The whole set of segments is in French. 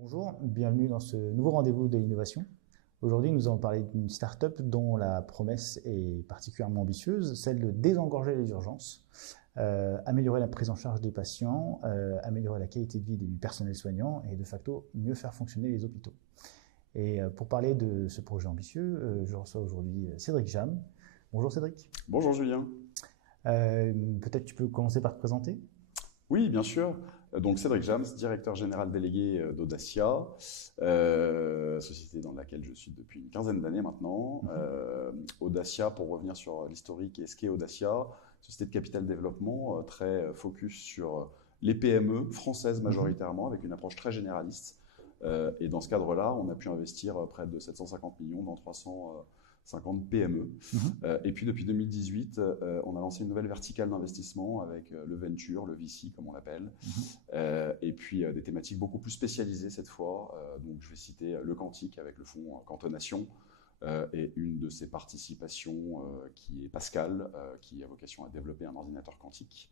Bonjour, bienvenue dans ce nouveau rendez-vous de l'innovation. Aujourd'hui, nous allons parler d'une start-up dont la promesse est particulièrement ambitieuse, celle de désengorger les urgences, améliorer la prise en charge des patients, améliorer la qualité de vie du personnel soignant et de facto mieux faire fonctionner les hôpitaux. Et pour parler de ce projet ambitieux, je reçois aujourd'hui Cédric Jam. Bonjour Cédric. Bonjour Julien. Peut-être tu peux commencer par te présenter? Oui, bien sûr. Donc Cédric Jams, directeur général délégué d'Audacia, société dans laquelle je suis depuis une quinzaine d'années maintenant. Audacia, pour revenir sur l'historique et ce qu'est Audacia, société de capital développement très focus sur les PME françaises majoritairement, avec une approche très généraliste. Et dans ce cadre-là, on a pu investir près de 750 millions dans 350 PME. Et puis depuis 2018, on a lancé une nouvelle verticale d'investissement avec le venture, le VC comme on l'appelle, et puis des thématiques beaucoup plus spécialisées cette fois. Donc je vais citer le quantique avec le fonds Cantonation et une de ses participations qui est Pascal, qui a vocation à développer un ordinateur quantique.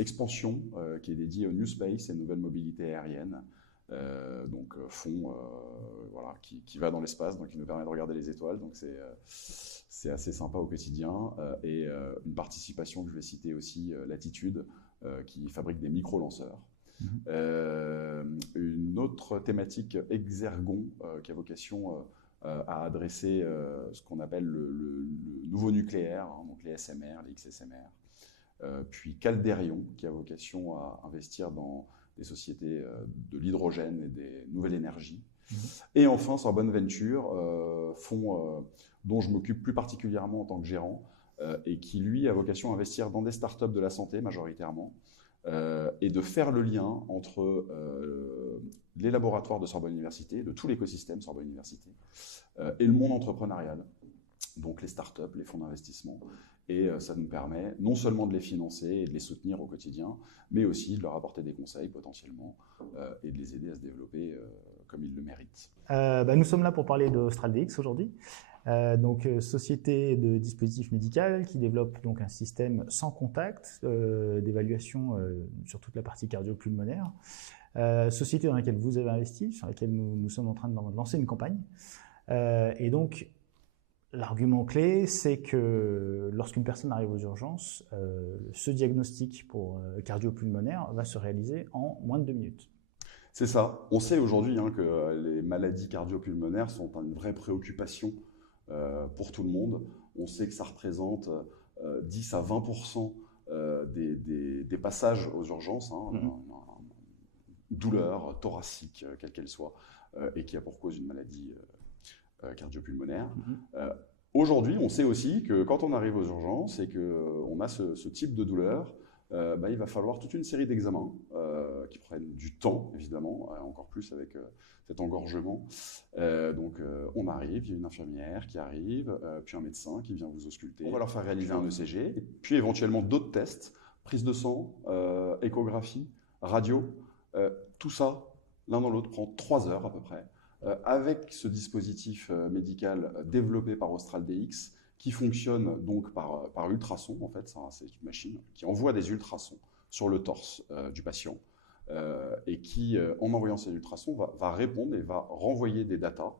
Expansion qui est dédiée au New Space et nouvelles mobilités aériennes. Donc fonds voilà, qui va dans l'espace, donc qui nous permet de regarder les étoiles, donc c'est assez sympa au quotidien, et une participation que je vais citer aussi, Latitude, qui fabrique des micro-lanceurs. Une autre thématique, Exergon, qui a vocation à adresser ce qu'on appelle le nouveau nucléaire, hein, donc les SMR, les XSMR, puis Calderion, qui a vocation à investir dans des sociétés de l'hydrogène et des nouvelles énergies. Et enfin, Sorbonne Venture, fonds dont je m'occupe plus particulièrement en tant que gérant, et qui, lui, a vocation à investir dans des startups de la santé majoritairement, et de faire le lien entre les laboratoires de Sorbonne Université, de tout l'écosystème Sorbonne Université, et le monde entrepreneurial. Donc les startups, les fonds d'investissement. Et ça nous permet non seulement de les financer et de les soutenir au quotidien, mais aussi de leur apporter des conseils potentiellement et de les aider à se développer comme ils le méritent. Nous sommes là pour parler d'AustralDX aujourd'hui. Donc société de dispositifs médicaux qui développe donc un système sans contact d'évaluation sur toute la partie cardio-pulmonaire. Société dans laquelle vous avez investi, sur laquelle nous sommes en train de lancer une campagne. Et donc l'argument clé, c'est que lorsqu'une personne arrive aux urgences, ce diagnostic pour cardio-pulmonaire va se réaliser en moins de 2 minutes. C'est ça. On sait aujourd'hui que les maladies cardio-pulmonaires sont une vraie préoccupation pour tout le monde. On sait que ça représente 10 à 20% des passages aux urgences, douleur thoracique, quelle qu'elle soit, et qui a pour cause une maladie cardio-pulmonaire. Aujourd'hui, on sait aussi que quand on arrive aux urgences et qu'on a ce type de douleur, il va falloir toute une série d'examens qui prennent du temps, évidemment, encore plus avec cet engorgement. Donc, on arrive, il y a une infirmière qui arrive, puis un médecin qui vient vous ausculter. On va leur faire réaliser un ECG, et puis éventuellement d'autres tests, prise de sang, échographie, radio. Tout ça, l'un dans l'autre, prend 3 heures à peu près. Avec ce dispositif médical développé par AustralDX, qui fonctionne donc par ultrasons, en fait, c'est une machine qui envoie des ultrasons sur le torse du patient, et qui, en envoyant ces ultrasons, va répondre et va renvoyer des datas,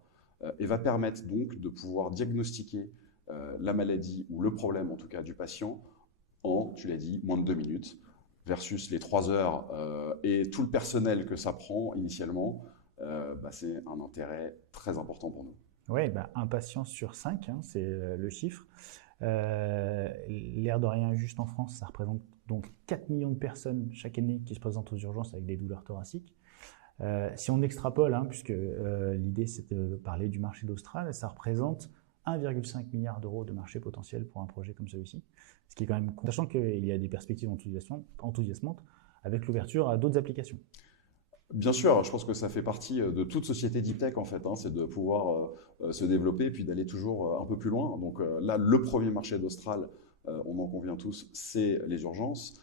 et va permettre donc de pouvoir diagnostiquer la maladie ou le problème, en tout cas, du patient en, tu l'as dit, moins de 2 minutes, versus les 3 heures et tout le personnel que ça prend initialement. C'est un intérêt très important pour nous. Oui, un patient sur 5, c'est le chiffre. L'air de rien, juste en France, ça représente donc 4 millions de personnes chaque année qui se présentent aux urgences avec des douleurs thoraciques. Si on extrapole, puisque l'idée c'est de parler du marché d'Austral, ça représente 1,5 milliard d'euros de marché potentiel pour un projet comme celui-ci. Ce qui est quand même, sachant qu'il y a des perspectives enthousiasmantes avec l'ouverture à d'autres applications. Bien sûr, je pense que ça fait partie de toute société deep tech en fait, c'est de pouvoir se développer et puis d'aller toujours un peu plus loin. Donc là, le premier marché d'Austral, on en convient tous, c'est les urgences.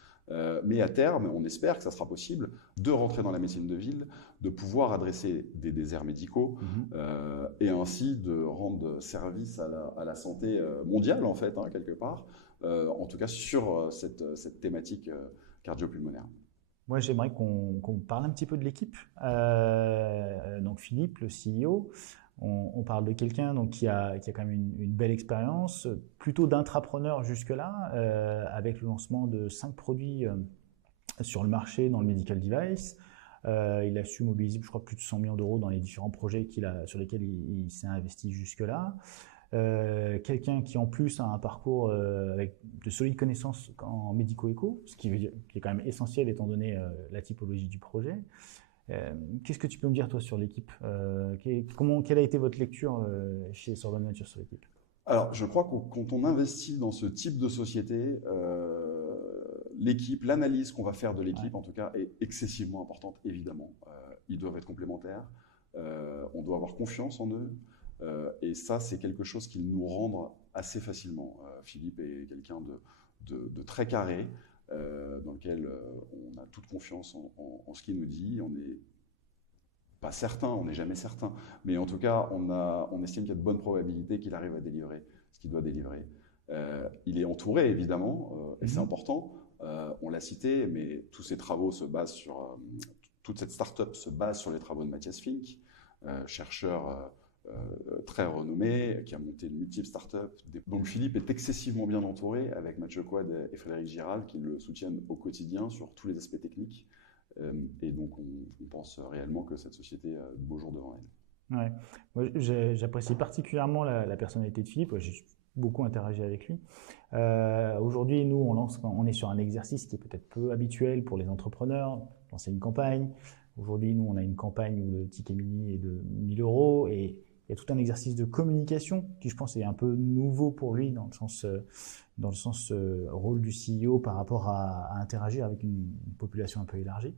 Mais à terme, on espère que ça sera possible de rentrer dans la médecine de ville, de pouvoir adresser des déserts médicaux et ainsi de rendre service à la santé mondiale en fait, quelque part, en tout cas sur cette thématique cardio-pulmonaire. Moi, j'aimerais qu'on parle un petit peu de l'équipe. Donc, Philippe, le CEO, on parle de quelqu'un donc, qui a quand même une belle expérience, plutôt d'intrapreneur jusque-là, avec le lancement de 5 produits sur le marché dans le medical device. Il a su mobiliser, je crois, plus de 100 millions d'euros dans les différents projets sur lesquels il s'est investi jusque-là. Quelqu'un qui en plus a un parcours avec de solides connaissances en médico-éco, ce qui est quand même essentiel étant donné la typologie du projet. Qu'est-ce que tu peux me dire toi sur l'équipe? Quelle a été votre lecture chez Sorbonne Nature sur l'équipe? Alors, je crois que quand on investit dans ce type de société, l'équipe, l'analyse qu'on va faire de l'équipe, en tout cas, est excessivement importante, évidemment. Ils doivent être complémentaires. On doit avoir confiance en eux. Et ça, c'est quelque chose qu'ils nous rendent assez facilement. Philippe est quelqu'un de très carré, dans lequel on a toute confiance en ce qu'il nous dit. On n'est pas certain, on n'est jamais certain, mais en tout cas, on estime qu'il y a de bonnes probabilités qu'il arrive à délivrer ce qu'il doit délivrer. Il est entouré, évidemment, et c'est important. On l'a cité, mais tous ces travaux se basent sur... toute cette start-up se base sur les travaux de Matthias Fink, chercheur très renommé, qui a monté de multiples startups. Donc Philippe est excessivement bien entouré, avec Mathieu Quad et Frédéric Giral, qui le soutiennent au quotidien sur tous les aspects techniques. Et donc on pense réellement que cette société a de beaux jours devant elle. Ouais. Moi, j'apprécie particulièrement la personnalité de Philippe. J'ai beaucoup interagi avec lui. Aujourd'hui, nous, on est sur un exercice qui est peut-être peu habituel pour les entrepreneurs. Lancer une campagne. Aujourd'hui, nous, on a une campagne où le ticket mini est de 1 000 euros et il y a tout un exercice de communication qui, je pense, est un peu nouveau pour lui dans le sens rôle du CEO par rapport à interagir avec une population un peu élargie.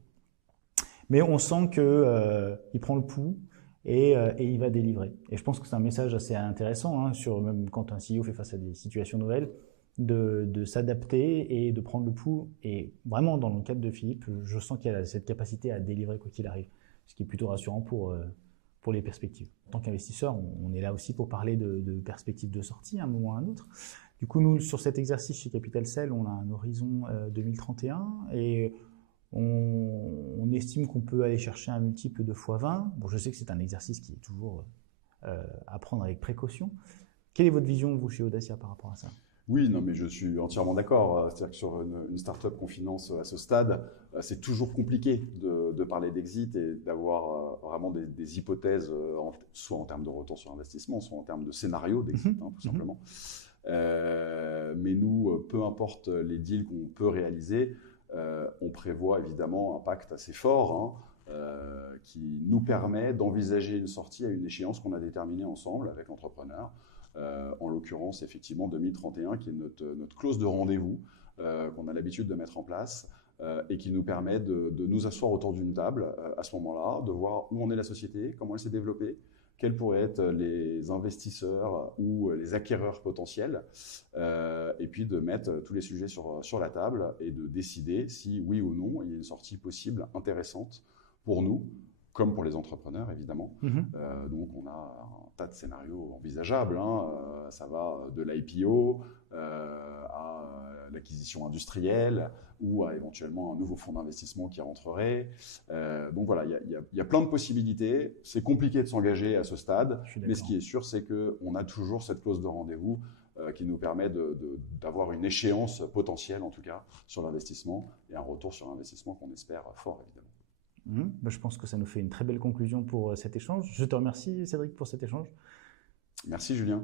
Mais on sent qu'il prend le pouls et il va délivrer. Et je pense que c'est un message assez intéressant, même quand un CEO fait face à des situations nouvelles, de s'adapter et de prendre le pouls. Et vraiment, dans le cadre de Philippe, je sens qu'il a cette capacité à délivrer quoi qu'il arrive, ce qui est plutôt rassurant pour les perspectives. En tant qu'investisseur, on est là aussi pour parler de perspectives de sortie à un moment ou à un autre. Du coup, nous, sur cet exercice chez Capital Cell, on a un horizon 2031 et on estime qu'on peut aller chercher un multiple de x20. Bon, je sais que c'est un exercice qui est toujours à prendre avec précaution. Quelle est votre vision, vous, chez Audacia, par rapport à ça? Oui, non, mais je suis entièrement d'accord. C'est-à-dire que sur une start-up qu'on finance à ce stade, c'est toujours compliqué de parler d'exit et d'avoir vraiment des hypothèses, soit en termes de retour sur investissement, soit en termes de scénario d'exit, tout simplement. Mais nous, peu importe les deals qu'on peut réaliser, on prévoit évidemment un pacte assez fort qui nous permet d'envisager une sortie à une échéance qu'on a déterminée ensemble avec l'entrepreneur. En l'occurrence, effectivement, 2031, qui est notre clause de rendez-vous qu'on a l'habitude de mettre en place et qui nous permet de nous asseoir autour d'une table à ce moment-là, de voir où en est la société, comment elle s'est développée, quels pourraient être les investisseurs ou les acquéreurs potentiels, et puis de mettre tous les sujets sur la table et de décider si, oui ou non, il y a une sortie possible, intéressante pour nous, comme pour les entrepreneurs, évidemment. Donc, on a un tas de scénarios envisageables. Ça va de l'IPO à l'acquisition industrielle ou à éventuellement un nouveau fonds d'investissement qui rentrerait. Donc, voilà, il y a plein de possibilités. C'est compliqué de s'engager à ce stade, mais ce qui est sûr, c'est qu'on a toujours cette clause de rendez-vous qui nous permet d'avoir une échéance potentielle, en tout cas, sur l'investissement et un retour sur investissement qu'on espère fort, évidemment. Je pense que ça nous fait une très belle conclusion pour cet échange. Je te remercie, Cédric, pour cet échange. Merci, Julien.